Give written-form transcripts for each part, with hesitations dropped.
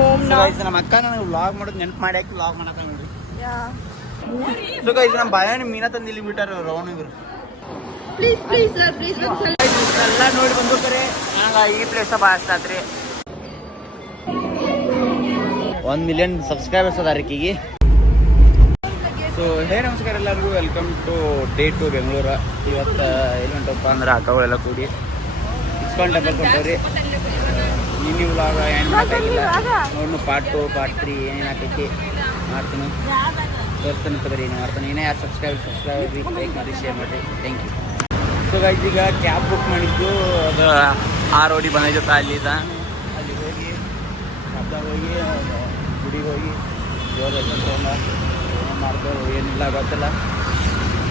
home now. So guys, ನಮ್ಮ ಅಕ್ಕ ನನಗೆ ವ್ಲಾಗ್ ಮಾಡೋದು ನೆನಪು ಮಾಡಿ ಹಾಕಿ ವ್ಲಾಗ್ ಮಾಡಕ ನೋಡ್ರಿ. So guys, ನಮ್ಮ ಬಾಯನ ಮೀನಾ ತಂದು ಇಲ್ಲಿ ಬಿಟ್ಟಾರ ರೌಂಡ್ ಇವರು. Please sir, please ಎಲ್ಲ ನೋಡಿ ಬಂದು ಕರೆ ನನಗೆ ಈ ಪ್ಲೇಸ್ ಭಾಳ ಇಷ್ಟ ಆತ್ರಿ. 1 million ಸಬ್ಸ್ಕ್ರೈಬರ್ಸ್ ಅದಾರ ಈಕಿಗೆ. ಸೊ ಹೇ ನಮಸ್ಕಾರ ಎಲ್ಲರಿಗೂ, ವೆಲ್ಕಮ್ ಟು ಡೇ 2 ಬೆಂಗಳೂರು. ಇವತ್ತು ಎಲ್ಲಿ ಹೊಂಟಪ್ಪ ಅಂದ್ರೆ ಅಕ್ಕಗಳೆಲ್ಲ ಕೂಡಿ ಇಸ್ಕಾನ್ ಟೆಂಪಲ್ ಕೊಟ್ಟವ್ರಿ. ನಿನ್ನೆ ವ್ಲಾಗ ಏನು ಮಾಡೋಕ್ಕಾಗಿಲ್ಲ, ನೋಡ್ನು ಪಾರ್ಟ್ 2 ಪಾರ್ಟ್ 3 ಏನೇನು ಹಾಕೈತಿ ಮಾಡ್ತೀನಿ, ತೋರಿಸ್ತಾನೆ ತಗೋರಿ ಏನು ಮಾಡ್ತಾನೆ. ಏನೇ ಯಾರು ಸಬ್ಸ್ಕ್ರೈಬ್ ಲೈಕ್ ಮಾಡಿ ಶೇರ್ ಮಾಡಿರಿ, ಥ್ಯಾಂಕ್ ಯು. ಸೊ ಗೈಸ್, ಈಗ ಕ್ಯಾಬ್ ಬುಕ್ ಮಾಡಿದ್ದು ಅದು ROD ಬಂದಿತ್ತು. ಅಲ್ಲಿ ಹೋಗಿ ಹಬ್ಬದಾಗ ಹೋಗಿ ಗುಡಿಗೆ ಹೋಗಿ ದೇವ್ರ ಹೆಸರು ತೊಗೊಂಡ ಮಾಡ್ತಾರೆ. ಏನಿಲ್ಲ ಗೊತ್ತಿಲ್ಲ,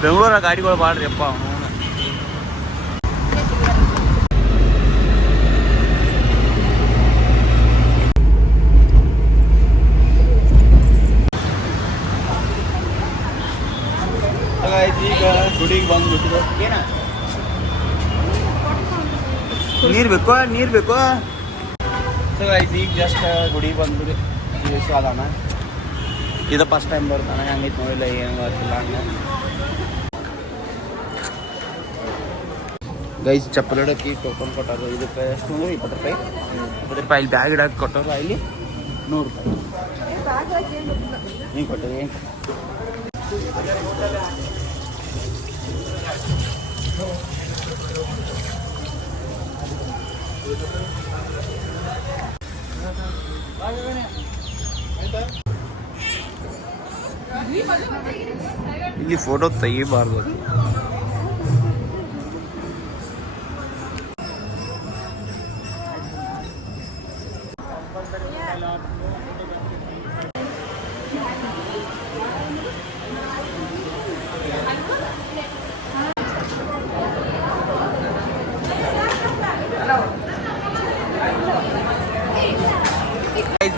ಬೆಂಗಳೂರ ಗಾಡಿಗಳು ಭಾಳ್ರಿ ಅಪ್ಪ. ಅವನು ಈಗ ಗುಡಿಗೆ ಬಂದ್ಬಿಟ್ಟಿದ್ರು. ಏನ ನೀರು ಬೇಕು. ಸೊ ಈಗ ಜಸ್ಟ್ ಗುಡಿಗೆ ಬಂದ್ಬಿಡಿ. ಸ್ವಾಗತ ಇದು ಫಸ್ಟ್ ಟೈಮ್ ಬರ್ತಾನೆ, ಹಂಗೈತೆ ನೋಡಿಲ್ಲ, ಏನು ಗೊತ್ತಿಲ್ಲ ಹಂಗೆ. ಗೈಸ್ ಚಪ್ಪಲ್ ಇಡೋಕೆ ಟೋಕನ್ ಕೊಟ್ಟರು. ಇದಕ್ಕೆ ಎಷ್ಟು 20 ರೂಪಾಯಿ. 20 ರೂಪಾಯಿ ಇಲ್ಲಿ ಬ್ಯಾಗ್ ಇಡಕ್ಕೆ ಕೊಟ್ಟರು. ಇಲ್ಲಿ 100 ರೂಪಾಯಿ ನೀವು ಕೊಟ್ಟರಿ. ಇಲ್ಲಿ ಫೋಟೋ ತೆಗಿಬಾರ್ದು.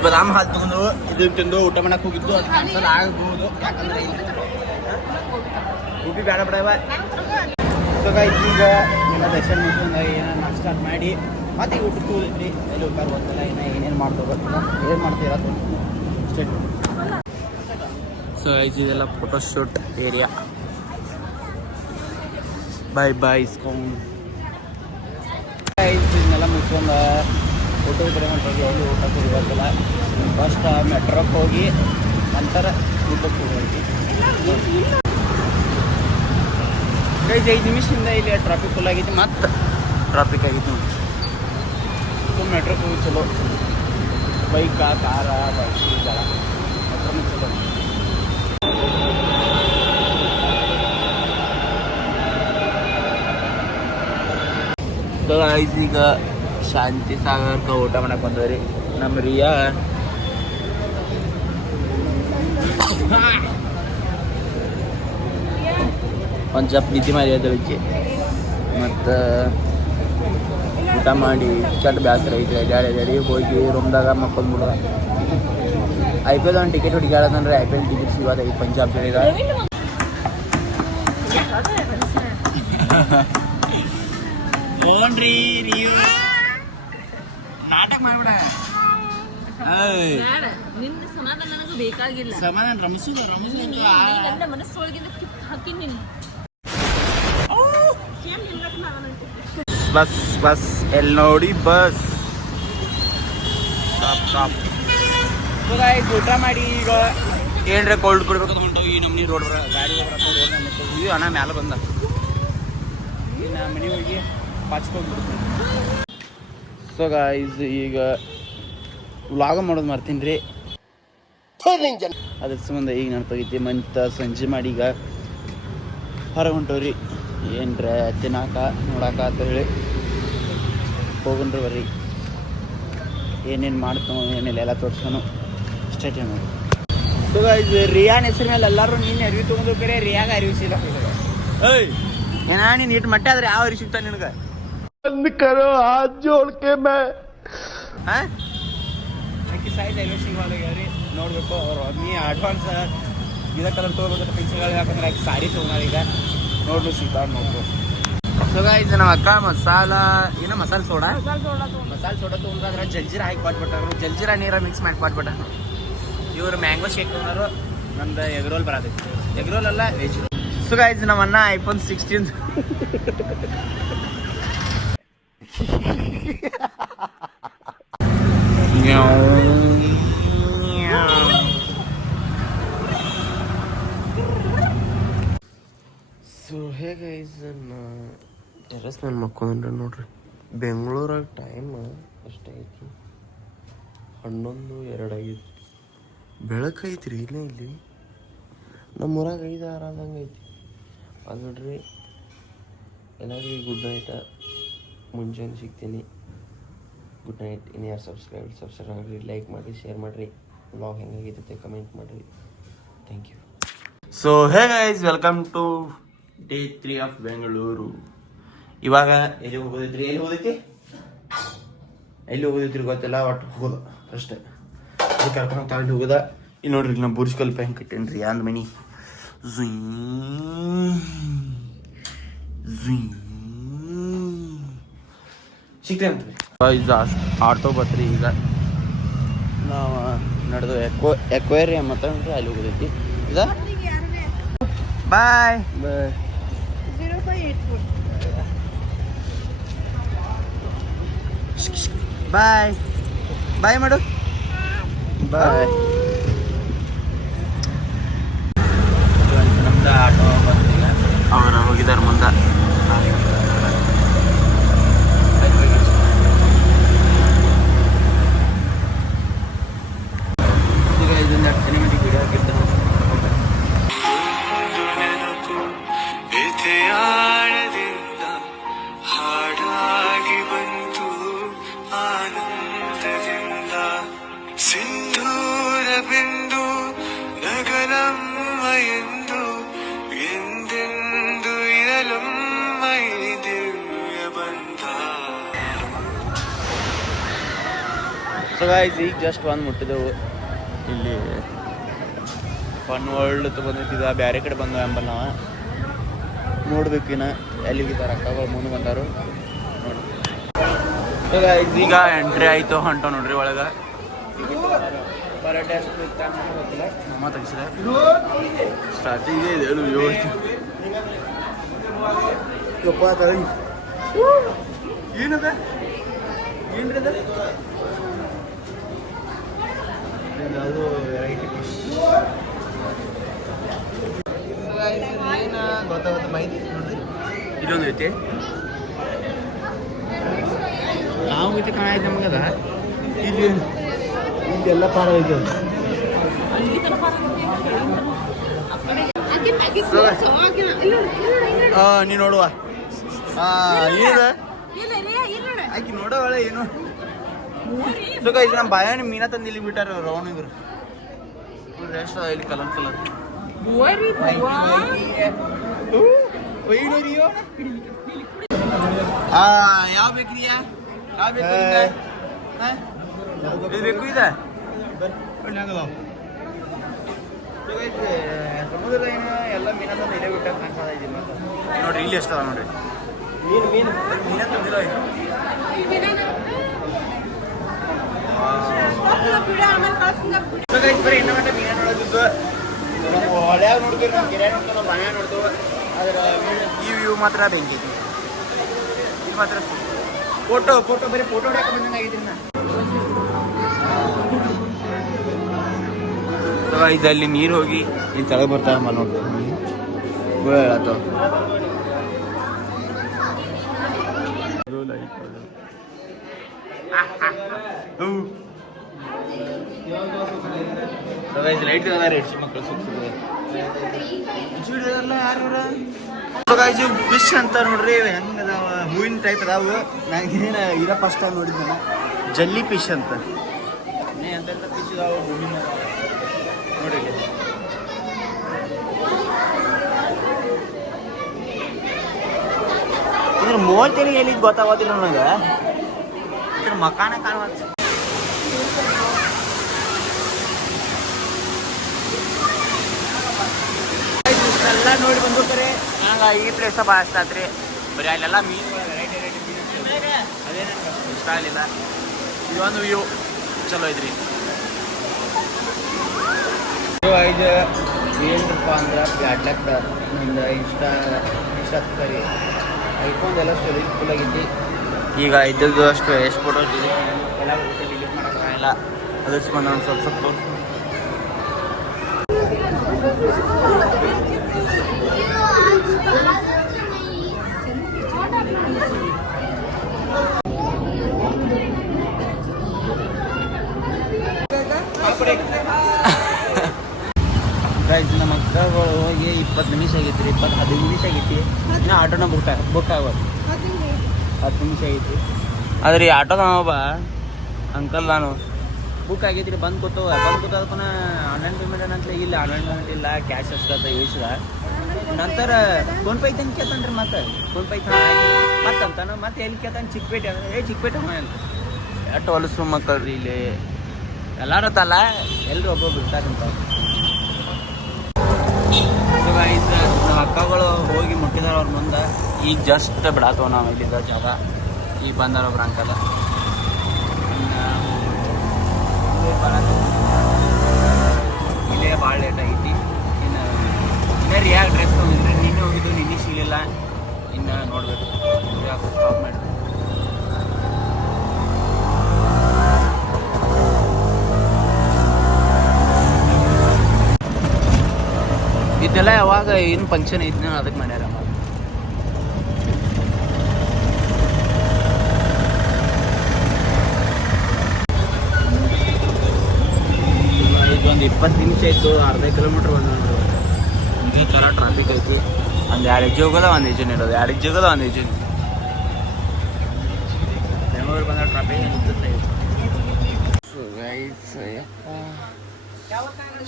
ಬಾದಾಮ್ ಹಾಲು ತಗೊಂಡು ಇದು ತಿಂದು ಊಟ ಮಾಡಕ್ಕೆ ಹೋಗಿದ್ದು, ಅದು ಕ್ಯಾನ್ಸಲ್ ಆಗಬಹುದು. ಯಾಕಂದ್ರೆ ಗೋಬಿ ಬೇಡ ಬಿಡವ. ಸೊ ಗೈಸ್, ಈಗ ಎಲ್ಲ ದರ್ಶನ ಮುಗಿಸ್ಕೊಂಡು ಏನಾರು ಸ್ಟಾರ್ಟ್ ಮಾಡಿ ಮತ್ತೆ ಈಗ ಊಟಕ್ಕೆ ಹೋಗಿದ್ರಿ. ಎಲ್ಲಿ ಹೋಗ್ತಾರೆ ಗೊತ್ತಿಲ್ಲ, ಏನೇನು ಮಾಡ್ತೋ ಗೊತ್ತಿಲ್ಲ, ಏನು ಮಾಡ್ತೀರ ಸ್ಟೇಟ್. ಸೊ ಗೈಸ್, ಇದೆಲ್ಲ ಫೋಟೋಶೂಟ್ ಏರಿಯಾ. ಬೈ ಇಸ್ಕೊಂಡು ಇದನ್ನೆಲ್ಲ ಮುಗಿಸ್ಕೊಂಡು ಊಟ ಇದ್ರೆ ಹೊಂಟೋಗಿ ಅಲ್ಲಿ ಊಟಕ್ಕೆ ಹೋಗ್ಬೇಕಲ್ಲ. ಫಸ್ಟ್ ಮೆಟ್ರೋಕ್ಕೆ ಹೋಗಿ ನಂತರ ಊಟಕ್ಕೆ ಹೋಗಿ. ಗೈಸ್ 5 ನಿಮಿಷದಿಂದ ಇಲ್ಲಿ ಟ್ರಾಫಿಕ್ ಫುಲ್ ಆಗಿತ್ತು, ಮತ್ತೆ ಟ್ರಾಫಿಕ್ ಆಗಿತ್ತು ನೋಡಿ. ಸೊ ಮೆಟ್ರೋಕ್ಕೆ ಹೋಗಿ ಚಲೋ. ಬೈಕಾ ಕಾರ ಬೈಕ್ ಇದೆಲ್ಲ ಮೆಟ್ರೋನು ಚಲೋ. ಸೊ ಗೈಸ್, ಈಗ ಶಾಂತಿ ಸಾಗರ್ಗೆ ಊಟ ಮಾಡಕ್ಕೆ ಬಂದವ್ರಿ. ನಮ್ಮ ರಿಯಾ ಒಂದು ಸ್ವಲ್ಪ ನಿದ್ದೆ ಮಾಡಿ ಅದಕ್ಕೆ ಮತ್ತು ಊಟ ಮಾಡಿ ಚಟ್ ಬೇಸರ ಐತೆ. ಅಡ್ಯಾಡಿ ಹೋಗಿ ರೂಮ್ದಾಗ ಮಕ್ಕೊಂಡ್ಬಿಡ. IPL ಒಂದು ಟಿಕೆಟ್ ಹುಡುಗಾಡದಂದ್ರೆ IPL ಟಿಕೆಟ್ ಸಿಗೋದಾಗಿ ಪಂಜಾಬ್ ಜೊತೆಗ. ಓನ್ರಿ ರಿಯೋ ನಾಟಕ ಮಾಡ್ಬಿಡ. ನಿನ್ನ ಸಮಾಧಾನ ನನಗೆ ಬೇಕಾಗಿಲ್ಲ. ಸಮಾಧಾನ ರಮಿಸಿದ ಮನಸ್ಸೊಳಗಿಂದ ಕಿತ್ತು ಹಾಕಿ ನಿನ್ನ ಬಸ್ ಎಲ್ಲಿ ನೋಡಿ ಬಸ್ ಸ್ಟಾಪ್. ಊಟ ಮಾಡಿ ಈಗ ಏನ್ರ ಕೋಲ್ಡ್ ಕೊಡ್ಬೇಕು ಹೊಂಟವು. ಈ ನಮ್ಮನಿ ರೋಡ್ ಗಾಡಿ ರೋಡ್ ಅಣ್ಣ ಮ್ಯಾಲೆ ಬಂದ. ಇನ್ನು ಮನೆ ಹೋಗಿ ಪಾಚ್ಕೊಂಡ್ಬಿಡ್ತೀನಿ. ಸೊ ಗೈಸ್, ಈಗ ವ್ಲಾಗ ಮಾಡೋದು ಮಾಡ್ತೀನಿ ರೀ. ಅದ್ರ ಸಂಬಂಧ ಈಗ ನಾನು ತೆಗಿತಿ ಮಂತ ಸಂಜೆ ಮಾಡಿ ಈಗ ಹೊರಗೆ ಹೊಂಟವ್ರಿ. ಏನ್ರ ತಿನ್ನಾಕ ನೋಡಾಕ ಅಂತ ಹೇಳಿ ಹೋಗನ್ರಿ. ಬರ್ರಿ, ಏನೇನು ಮಾಡ್ತಾನೋ ಏನಿಲ್ಲ ಎಲ್ಲ ತೋರಿಸ್ತಾನೋ ಸ್ಟೇಟ್ ಮಾಡಿ. ಸೊ ಗೈಸ್, ರಿಯಾನ್ ಹೆಸರು ಮೇಲೆ ಎಲ್ಲರೂ ನೀನು ಅರಿವಿ ತೊಗೊಂಡು ಕರೆ ರಿಯಾಗ ಅರಿವಿ ಸಿಗ. ಏಯ್ ಏನ ನೀನು ಇಟ್ಟು ಮಟ್ಟೆ ಆದ್ರೆ ಯಾವ ಅರಿವಿ ಸಿಗ್ತಾನೆ ನಿನಗೆ? ಕರೋ ಹಾತ್ ಜೋಡ್ಕೆ ಮೇ ಸೈಜ್ ಎಲ್ಲ ಸಿಗೋರಿ ನೋಡ್ಬೇಕು. ಅವ್ರು ನೀ ಅಡ್ವಾನ್ಸ್ ಇದ ಕಲರ್ ತೊಗೋಬೇಕು ಪೈಸೆಗಳು, ಯಾಕಂದ್ರೆ ಸಾರಿ ತೊಗೊಂಡು ಈಗ ನೋಡ್ಲು ಸಿಗ್ತಾವ ನೋಡ್ಬೋದು. ಸೊ ಗೈಸ್ ನಮ್ಮ ಅಕ್ಕ ಮಸಾಲ ಸೋಡಾ ತೊಗೊಂಡ್ರೆ ಅದ್ರ ಜಲ್ಜೀರಾ ಹಾಕಿ ಕೊಟ್ಬಿಟ್ಟಾರು. ಜಲ್ಜೀರಾ ನೀರ ಮಿಕ್ಸ್ ಮಾಡಿ ಕೊಟ್ಬಿಟ್ಟಾರು. ಇವರು ಮ್ಯಾಂಗೋ ಶೇಕ್ ತೊಗೊಂಡ್ರು. ನಮ್ದು ಎಗ್ ರೋಲ್ ಬರತೈತಿ. ಎಗ್ ರೋಲ್ ಅಲ್ಲ ವೆಜ್. ಸೊ ಗೈಸ್ ನಮ್ಮ ಅಣ್ಣ iPhone 16 ಸೊ ಹೇಗೆ ಟೆರಸ್ ಮೇಲೆ ಮಕ್ಕೊಂಡ್ರೆ ನೋಡ್ರಿ. ಬೆಂಗಳೂರಾಗ ಟೈಮ್ ಎಷ್ಟೈತಿ? 11:02 ಆಗೈತಿ. ಬೆಳಕೈತ್ರಿ ಇಲ್ಲೇ ಇಲ್ಲಿ. ನಮ್ಮೂರಾಗ 5-6 ಆದಂಗೆ ಐತಿ. ಅದು ನೋಡ್ರಿ. ಎಲ್ಲರಿಗೂ ಗುಡ್ ನೈಟ್. ಮುಂಜಾನೆ ಸಿಗ್ತೀನಿ. Good night. ಇನ್ನು ಯಾರು ಸಬ್ಸ್ಕ್ರೈಬ್ ಮಾಡಿರಿ, ಲೈಕ್ ಮಾಡಿರಿ, ಶೇರ್ ಮಾಡಿರಿ. ವ್ಲಾಗ್ ಹೆಂಗಾಗೈತೆ ಕಮೆಂಟ್ ಮಾಡಿರಿ. Thank you. So hey guys, welcome to day 3 of Bengaluru. ಇವಾಗ ಎಲ್ಲಿ ಹೋಗೋದೈತ್ರಿ? ಎಲ್ಲಿ ಹೋಗೋದೈತ್ರಿ ಗೊತ್ತಿಲ್ಲ. ಒಟ್ಟು ಹೋಗೋದು ಅಷ್ಟೇ. ಅಲ್ಲಿ ಕರ್ಕೊಂಡು ತಗೊಂಡು ಹೋಗೋದ. ಇಲ್ಲಿ ನೋಡ್ರಿ ನಮ್ಮ ಬುರ್ಜ್ ಖಲೀಫಾ ಹೆಂಗೆ ಕಟ್ಟೇನ್ರಿ ಅಂದ್ ಮನಿ. ಸಿಗ್ತೇ ಅಂತ್ರಿ. ಆಟೋ ಬತ್ರಿ. ಈಗ ನಾವು ನಡೆದು ಎಕ್ವೇರಿಯಂ ಅಂತ ಅಲ್ಲಿ ಹೋಗೋದೈತಿ. ಇದ ಬಾಯ್ ಬಾಯ್. 0584 ಬಾಯ್ ಬಾಯ್ ಮಾಡು. ಬಾಯ್. ನಮ್ದು ಆಟೋ ಬಂದಿಲ್ಲ. ಅವರು ಹೋಗಿದ್ದಾರೆ ಮುಂದೆ. ಸಿನಿಮೆಟಿಕ್ ವಿಡಿಯೋ ಹಾಕಿರ್ತಾರೆ. ಹಾಡಾಗಿ ಬಂತು ಆನಂದದಿಂದ ಸಿಂಧೂರ ಬಿಂದು ನಗಲಮ್ಮ ಎಂದು ಎಂದೆಂದು ಇರಲಮ್ಮ ಈ ದಿವ್ಯ ಬಂಧ. ಸೊ ಗೈಸ್, ಈಗ ಜಸ್ಟ್ ಬಂದು ಮುಟ್ಟಿದೆವು. ಇಲ್ಲಿ ಫನ್ ವರ್ಲ್ಡ್ ಬಂದಿದ್ದ ಬೇರೆ ಕಡೆ ಬಂದ ಎಂಬಲ್ ನಾವು ನೋಡ್ಬೇಕಿನ್ನ ಎಲ್ಲಿಗಿದ್ದಾರೆ. ಅಕ್ಕಗಳು ಮುಂದೆ ಬಂದಾರು ನೋಡಿ. ಸೊ ಗೈಸ್, ಈಗ ಎಂಟ್ರಿ ಆಯಿತು. ಹೊಂಟ ನೋಡ್ರಿ ಒಳಗೆ. ಪರಾಟೆ ಅಷ್ಟು ಗೊತ್ತಿಲ್ಲ. ನಮ್ಮ ತೆಗಿಸಿದೆ ಸ್ಟಾರ್ಟಿಂಗ್ ಇದೆ. ಏನದ ಏನ್ರಿ ಅದ? ಅದು ವೆರೈಟಿ ಫಿಶ್. ಏನು ಗೊತ್ತಾಗುತ್ತೆ ಮಾಹಿತಿ ನೋಡ್ರಿ. ಇಲ್ಲೊಂದು ಐತಿ. ನಾವು ಐತಿ ಕಾಣೈತಿ ನಮಗದ. ಇಲ್ಲಿ ಇದೆಲ್ಲ ಪಾರ ಐತೆ. ನೀ ನೋಡುವ. ಏನಿದೆ ಆಕಿ ನೋಡೋಳ ಏನು. ಸೊ ಗೈಸ್, ನಮ್ಮ ಬಾಯಾಣಿ ಮೀನಾ ತಂದು ಇಲ್ಲಿ ಬಿಟ್ಟಾರ ರೌಂಡ್. ಇವ್ರು ಎಷ್ಟು ಇಲ್ಲಿ ಕಲರ್ ಯಾವ ಬೇಕ್ರಿ? ಯಾವ ಬೇಕು? ಇದು ಬೇಕು. ಇದೆ ಸಮುದ್ರದ ಏನು ಎಲ್ಲ ಮೀನ ತಂದು ಇಲ್ಲೇ ಬಿಟ್ಟ ಕಾಣಿಸ್ತಾ ನೋಡ್ರಿ. ಇಲ್ಲಿ ಎಷ್ಟದ ನೋಡ್ರಿ ಮೀನ ತಂದಿಲ್ಲ. ಬರೀ ಇನ್ನ ಗಂಟೆ ಮೀನ ನೋಡೋದಿದ್ದು. ಹೊಳ್ಯಾಗ ನೋಡ್ತೀವಿ, ನಮ್ಮ ಗಿಡ ನೋಡ್ತೀವಿ, ನಮ್ಮ ಮನೆ ನೋಡ್ತೀವಿ. ಆದ್ರೆ ಈ ವ್ಯೂ ಮಾತ್ರ ಬೆಂಕಿ. ಇದು ಮಾತ್ರ ಫೋಟೋ ಬರೀ ಫೋಟೋ ಹೊಡ್ಯಾಕ ಬಂದಂಗೆ ಆಗಿದ್ದೀನಿ ನಾ. ಇದರಲ್ಲಿ ನೀರು ಹೋಗಿ ಇಲ್ಲಿ ತೆಳಗೆ ಬರ್ತಾರೆ. ಮನೆ ನೋಡ್ತೀವಿ ಹೇಳತ್ತವ. ಲೈಟ್ ರೇಟ್ಸಿ ಮಕ್ಕಳು ಯಾರು ಫಿಶ್ ಅಂತ ನೋಡ್ರಿ. ಹೆಂಗೆ ಅದಾವ? ಹೂವಿನ ಟೈಪ್ ಅದಾವು. ನನಗೇನು ಇರೋ ಫಸ್ಟ್ ಟೈಮ್ ನೋಡಿದ್ದೆ. ಜಲ್ಲಿ ಫಿಶ್ ಅಂತ ಎಂತೆಂಥ ಫಿಶ್ ಇದಾವೆ ಭೂಮಿ ನೋಡಿ. ಇದ್ರ ಮೂವತ್ತೇನು ಎಲ್ಲಿ ಗೊತ್ತಾಗೋದಿಲ್ಲ ನನಗೆ. ಇದ್ರ ಮಕಾನ ಕಾಣುವಂತ. ಎಲ್ಲ ನೋಡಿ ಬಂದು ಕರೆ ನಂಗೆ ಈ ಪ್ಲೇಸ ಭಾಳ ಇಷ್ಟ ಆತ್ರಿ. ಬರೀ ಅಲ್ಲೆಲ್ಲ ಮೀನುಗಳು ವೆರೈಟಿ ಮೀನು ಅದೇ ನನಗೆ ಅಷ್ಟು ಇಷ್ಟ ಆಗಲಿಲ್ಲ. ಇದೊಂದು ವ್ಯೂ ಚಲೋ ಐತ್ರಿ. ಇದು ಏನಪ್ಪ ಅಂದ್ರೆ ಬ್ಯಾಡ್ಲಕ್ ನಿಂದು ಇನ್ಸ್ಟಾ ಸರಿ ಐಫೋನ್ದೆಲ್ಲ ಸ್ಟೋರೇಜ್ ಫುಲ್ ಆಗೈತಿ. ಈಗ ಇದ್ದದ್ದು ಅಷ್ಟು ಎಷ್ಟು ಫೋಟೋ ಎಲ್ಲ ಡಿಲೀಟ್ ಮಾಡೋಕ್ಕಾಗಲ್ಲ. ಅದಕ್ಕೆ ಬಂದು ಒಂದು ಸ್ವಲ್ಪ ತೋರಿಸ್ತೀನಿ. ನಮ್ಮ ಮಕ್ಕಳು ಹೋಗಿ 20 ನಿಮಿಷ ಆಗೈತಿ ರೀ, 15 ನಿಮಿಷ ಆಗೈತಿ. ಇನ್ನೂ ಆಟೋನ ಬುಕ್ ಆಗೋದು 10 ನಿಮಿಷ ಆಗೈತಿ. ಆದ್ರೆ ಈ ಆಟೋದ ಒಬ್ಬ ಅಂಕಲ್ ನಾನು ಬುಕ್ ಆಗೈತಿ ರೀ, ಬಂದು ಕೂತದಕ್ಕೂ ಆನ್ಲೈನ್ ಪೇಮೆಂಟ್ ಅನ್ನಂತಲೇ ಇಲ್ಲ, ಆನ್ಲೈನ್ ಪೇಮೆಂಟ್ ಇಲ್ಲ, ಕ್ಯಾಶ್ ಅಷ್ಟಂತ ಯೋಚಿಸಿದ. ನಂತರ ಫೋನ್ಪೇ ಐತೆ ಅಂತ ಕೇಳ್ತಾನೆ ರೀ, ಮತ್ತೆ ಫೋನ್ಪೇ ಐತೆ ಮತ್ತೆ ಅಂತಾನೆ, ಮತ್ತೆ ಎಲ್ಲಿ ಕೇಳ್ತಾನೆ ಚಿಕ್ಕಪೇಟೆ ಅಂದ್ರೆ ಚಿಕ್ಕಪೇಟೆ ಅಂತ. ಎಷ್ಟು ಹೊಲಸು ಮಕ್ಕಳು ರೀ ಇಲ್ಲಿ ಎಲ್ಲರೂ ತಲ್ಲ ಎಲ್ಲರೂ ಒಬ್ಬೊಬ್ಬರು ಬಿಡ್ತಾರಂತ. ಸೊ ಗೈಸ್ ನಮ್ಮ ಅಕ್ಕಗಳು ಹೋಗಿ ಮುಟ್ಟಿದಾರ ಅವ್ರ ಮುಂದೆ. ಈಗ ಜಸ್ಟ್ ಬಿಡಾತವ ನಾವು ಇಲ್ಲಿಂದ ಜಾಗ. ಈಗ ಬಂದಾರ ಒಬ್ರು ಅಂಕಲ್. ಇಲ್ಲೇ ಭಾಳ ಲೇಟ್ ಆಗೈತಿ. ಇನ್ನು ರಿಯಾಗ ಡ್ರೆಸ್ ತೊಗೊಂಡಿದ್ರಿ, ನಿನ್ನೆ ಹೋಗಿದ್ದು, ನಿನ್ನೆ ಸಿಗಲಿಲ್ಲ. ಇನ್ನು ನೋಡ್ಬೇಕು, ರಿಯಾಗ ಸ್ಟಾಪ್ ಮಾಡಿ. ಇದೆಲ್ಲ ಯಾವಾಗ ಏನು ಫಂಕ್ಷನ್ ಐತಿ ಅದಕ್ಕೆ ಮಾಡ್ಯಾರ. ಇದೊಂದು 20 ನಿಮಿಷ ಇತ್ತು, ಅರ್ಧ ಕಿಲೋಮೀಟ್ರ್ ಬಂದು ಈ ಥರ ಟ್ರಾಫಿಕ್ ಐತಿ. ಒಂದು 2 ಹೆಜ್ಜೆ ಹೋಗೋದ, 1 ಹೆಜ್ಜೆ ಇರೋದು, 2 ಹೆಜ್ಜೆ ಹೋಗೋದ, 1 ಹೆಜ್ಜೆ. ಬೆಂಗಳೂರು ಬಂದ ಟ್ರಾಫಿಕ್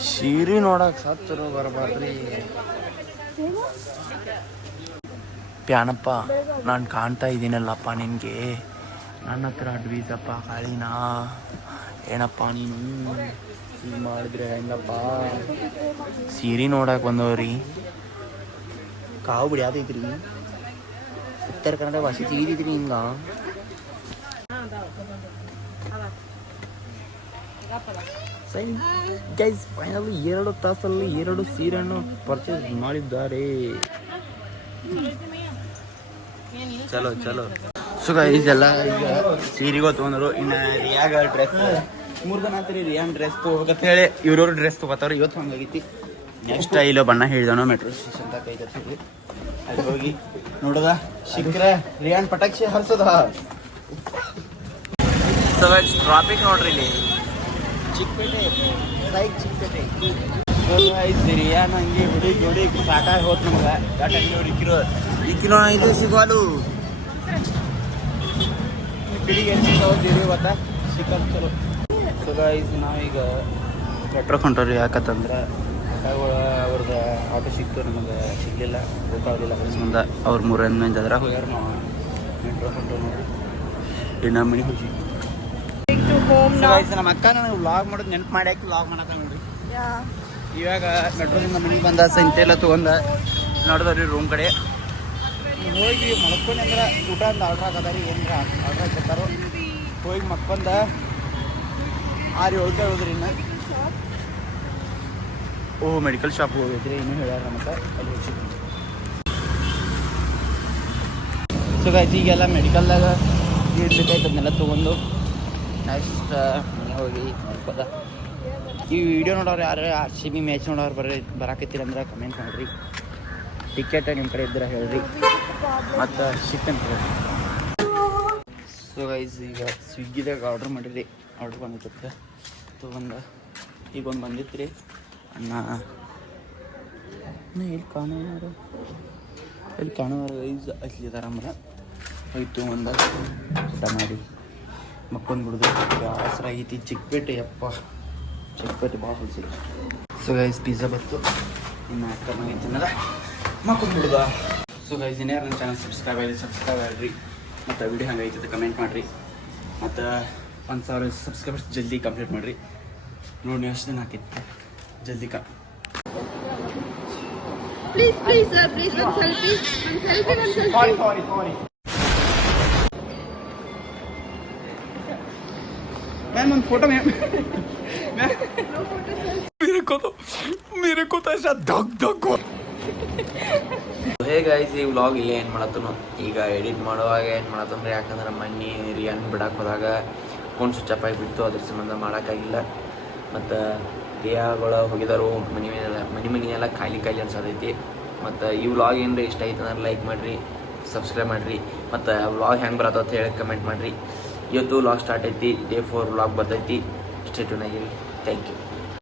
ಸೀರೆ ನೋಡಕ್ ಸತ್ತರು ಬರಬಾರ್ದ್ರಿ. ಪ್ಯಾನಪ್ಪ ನಾನು ಕಾಣ್ತಾ ಇದ್ದೀನಲ್ಲಪ್ಪ ನಿನಗೆ, ನನ್ನ ಹತ್ರ ಅಡ್ವೀಸಪ್ಪ ಕಾಳಿನ. ಏನಪ್ಪ ನೀನು ಈಗ ಮಾಡಿದ್ರೆ ಹೆಂಗಪ್ಪ? ಸೀರೆ ನೋಡಕ್ಕೆ ಬಂದವ್ರಿ. ಕಾವು ಬಿಡಿ ಯಾವ್ದೈತ್ರಿ, ಉತ್ತರ ಕನ್ನಡ ಭಾಷೆ ತಿಳಿದೈತ್ರಿ ಹಿಂಗ. ಗೈಸ್ ಫೈನಲಿ 2 ತಾಸಲ್ಲಿ 2 ಸೀರೆಯನ್ನು ಪರ್ಚೇಸ್ ಮಾಡಿದ್ದಾರೆ. ಚಲೋ ಸೊ ಗೈಸ್ ಎಲ್ಲ ಈಗ ಸೀರೆಗೂ ತೊಗೊಂಡ್ರು. ಇನ್ನು ರಿಯಾಗ ಡ್ರೆಸ್ 3 ದಿನ ಆತ್ರಿ ರಿಯಾನ್ ಡ್ರೆಸ್ ತೊಗೋಬೇಕಂತ ಹೇಳಿ ಇವ್ರವ್ರು ಡ್ರೆಸ್ ತೊಗೋತಾವ್ರು. ಇವತ್ತು ಹಂಗಾಗೈತಿ. ನೆಕ್ಸ್ಟ್ ಇಲ್ಲೋ ಬಣ್ಣ ಹೇಳಿದವನು ಮೆಟ್ರೋ ಸ್ಟೇಷನ್ ತಕ ಐತೆ ಹೇಳಿ ಅಲ್ಲಿ ಹೋಗಿ ನೋಡೋದ ಸಿಕ್ಕರೆ ರಿಯಾನ್ ಪಟಾಕ್ಷಿ ಹರಿಸೋದ. ಸೊ ಗೈಸ್ ಟ್ರಾಫಿಕ್ ನೋಡ್ರಿ ಇಲ್ಲಿ ಚಿಕ್ಕಪೇಟೆ ರಿಯಾನ್ ಹಂಗೆ ಹುಡುಗಿ ಸಾಕಾಗಿ ಹೋತ್ ನಮ್ಗೆ. ಇಕ್ಕಿನೋ ಇದು ಸಿಗೋದು ಪಿಡಿಗೆ ಗೊತ್ತಾ ಸಿಕ್ಕದು ಚಲೋ. ಸೊ ಗೈಸ್ ನಾವೀಗ ಮೆಟ್ರೋ ಹೊಂಟವ್ರಿ. ಯಾಕಂತಂದ್ರೆ ಅವ್ರದ್ದು ಆಟೋ ಸಿಕ್ತು, ನಮಗೆ ಸಿಗಲಿಲ್ಲ, ಗೊತ್ತಾಗಲಿಲ್ಲ. ಮುಂದೆ ಅವ್ರು 3 ಮಂದಿ ಅದ್ರಾಗ ಹೋಗ್ಯಾರ. ನಾವು ಮೆಟ್ರೋ ಹೊಂಟವ್ ನೋಡಿ. ಇನ್ನು ನಮ್ಮ ಮನೆ ಹೋಗಿ ನಮ್ಮ ಅಕ್ಕ ನನಗೆ ವ್ಲಾಗ್ ಮಾಡೋದು ನೆನಪು ಮಾಡಿ ಹಾಕಿ ವ್ಲಾಗ್ ಮಾಡತ್ತ ನೋಡ್ರಿ. ಇವಾಗ ಮೆಟ್ರೋದಿಂದ ಮನೆಗೆ ಬಂದ ಸಂತೆಲ್ಲ ತೊಗೊಂಡ ನೋಡಿದ್ರಿ ರೂಮ್ ಕಡೆ ಹೋಗಿ ಮಲ್ಕೊಂಡು ಅಂದ್ರೆ ಊಟ ಒಂದು ಆರ್ಡ್ರ್ ಆಗದ ರೀ. ಏನಾರ ಆರ್ಡ್ರ್ ಹಾಕಿರ್ತಾರೋ ಹೋಗಿ ಮಕ್ಕೊಂಡ 6-7 ಹೋದ್ರಿ. ಇನ್ನು ಮೆಡಿಕಲ್ ಶಾಪ್ ಹೋಗೈತ್ರಿ, ಇನ್ನೂ ಹೇಳ್ಯಾರ ನಮಗೆ ಅಲ್ಲಿ ಹೋಗಿ. ಸೊ ಗಾಯ್ತು ಈಗೆಲ್ಲ ಮೆಡಿಕಲ್ದಾಗ ಇಡ್ಬೇಕಾಯ್ತು, ಅದನ್ನೆಲ್ಲ ತೊಗೊಂಡು ನೆಕ್ಸ್ಟ್ ಮನೆ ಹೋಗಿ ಮಲ್ಕೋದ. ಈ ವಿಡಿಯೋ ನೋಡೋರು ಯಾರು RCB ಮ್ಯಾಚ್ ನೋಡೋರು ಬರಾಕತ್ತೀರಂದ್ರೆ ಕಮೆಂಟ್ ಮಾಡಿರಿ. ಟಿಕೆಟ್ ನಿಮ್ಮ ಕಡೆ ಇದ್ರೆ ಹೇಳ್ರಿ, ಮತ್ತು ಸಿಗ್ತೇನೆ ಹೇಳ್ರಿ. ಸೊ ಗೈಸ್ ಈಗ ಸ್ವಿಗ್ಗಿದಾಗ ಆರ್ಡ್ರ್ ಮಾಡಿರಿ. ಆರ್ಡ್ರ್ ಬಂದಿತ್ತು ತೊಗೊಂಡು ಈಗ ಒಂದು ಬಂದಿತ್ತು ರೀ. ಅಣ್ಣ ಎಲ್ಲಿ ಕಾಣೋರು ಗೈಸ್ ಅಲ್ಲಿದಾರಂದ್ರೆ ಹೋಯ್ತು ಒಂದು ಊಟ ಮಾಡಿ ಮಕ್ಕೊಂದು ಬಿಡೋದು. ಆಸರ ಐತಿ ಚಿಕ್ಕಪೇಟೆ. ಅಪ್ಪ ಚಿಕ್ಕಪೇಟೆ ಭಾಳ ಹೊಲ್ಸಿಲ್ಲ. ಸೊ ಗೈಸ್ ಪಿಜ್ಜಾ ಬಂತು, ಇನ್ನು ಕಮ್ಮಾಗೈತಿನಲ್ಲ ಮಕ್ಕೊಂದು ಬಿಡೋದ. ಸೊ ಗೈಸ್ ಇನ್ಯಾರು ನನ್ನ ಚಾನಲ್ ಸಬ್ಸ್ಕ್ರೈಬ್ ಆಗಿರಿ, ಮತ್ತು ವಿಡಿಯೋ ಹಂಗೈತದೆ ಕಮೆಂಟ್ ಮಾಡಿರಿ, ಮತ್ತು 1000 ಸಬ್ಸ್ಕ್ರೈಬರ್ಸ್ ಜಲ್ದಿ ಕಂಪ್ಲೀಟ್ ಮಾಡಿರಿ. ನೋಡಿ ಎಷ್ಟು ದಿನ ಹಾಕಿತ್ತು ಜಲ್ದಿ ಪ್ಲೀಸ್ ಸರ್ ಪ್ಲೀಸ್ ಒಂದು ಸೆಲ್ಫಿ मैम ಒಂದು ಫೋಟೋ मैम मेरे को तो ऐसा धक धक ಹೇ ಗೈಸ್ ಈ ವ್ಲಾಗ್ ಇಲ್ಲೇ ಏನು ಮಾಡತ್ತನು ಈಗ ಎಡಿಟ್ ಮಾಡುವಾಗ ಏನು ಮಾಡತ್ತಂದ್ರೆ ಯಾಕಂದ್ರೆ ಮಣ್ಣಿ ರಿಯನ್ ಬಿಡಕ್ಕೆ ಹೋದಾಗ ಫೋನ್ ಸ್ವಿಚ್ ಆಫ್ ಆಗಿಬಿಟ್ಟು ಅದ್ರ ಸಂಬಂಧ ಮಾಡೋಕ್ಕಾಗಿಲ್ಲ ಮತ್ತು ದೇಹಗಳು ಹೋಗಿದಾರು ಮನೆಯೆಲ್ಲ ಖಾಲಿ ಅನ್ಸತೈತಿ ಮತ್ತು ಈ ವ್ಲಾಗ್ ಏನಾರ ಇಷ್ಟ ಆಯ್ತು ಅಂದ್ರೆ ಲೈಕ್ ಮಾಡಿರಿ ಸಬ್ಸ್ಕ್ರೈಬ್ ಮಾಡಿರಿ ಮತ್ತು ವ್ಲಾಗ್ ಹೆಂಗೆ ಬರತ್ತ ಹೇಳಿ ಕಮೆಂಟ್ ಮಾಡಿರಿ ಇವತ್ತು ವ್ಲಾಗ್ ಸ್ಟಾರ್ಟ್ ಐತಿ ಡೇ 4 ವ್ಲಾಗ್ ಬರ್ತೈತಿ ಸ್ಟೇ ಟ್ಯೂನ್ ಆಗಿರಿ ಥ್ಯಾಂಕ್ ಯು